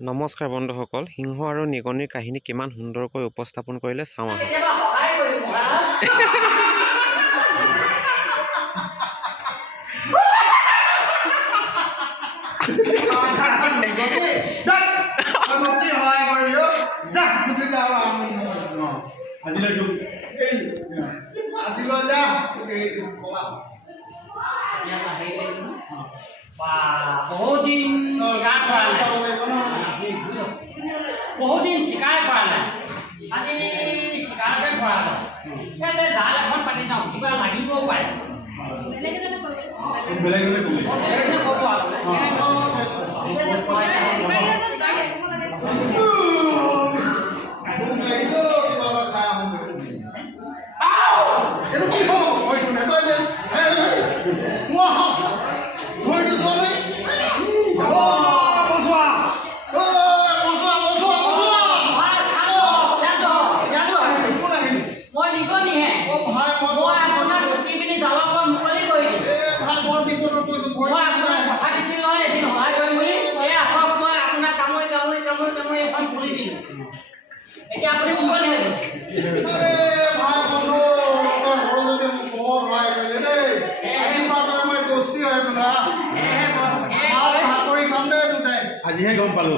নমস্কাৰ বন্ধুসকল, সিংহ আৰু নিগনিৰ কাহিনী কিমান সুন্দৰকৈ উপস্থাপন কৰিলে চাওঁ আহক। बहुत दिन शिकार কৰা নাই আজি শিকাৰতে কৰা নাই ইয়াতে জাল এখন পাতি যাওঁ কিবা লাগিবও পাৰে আজিহে গম পালো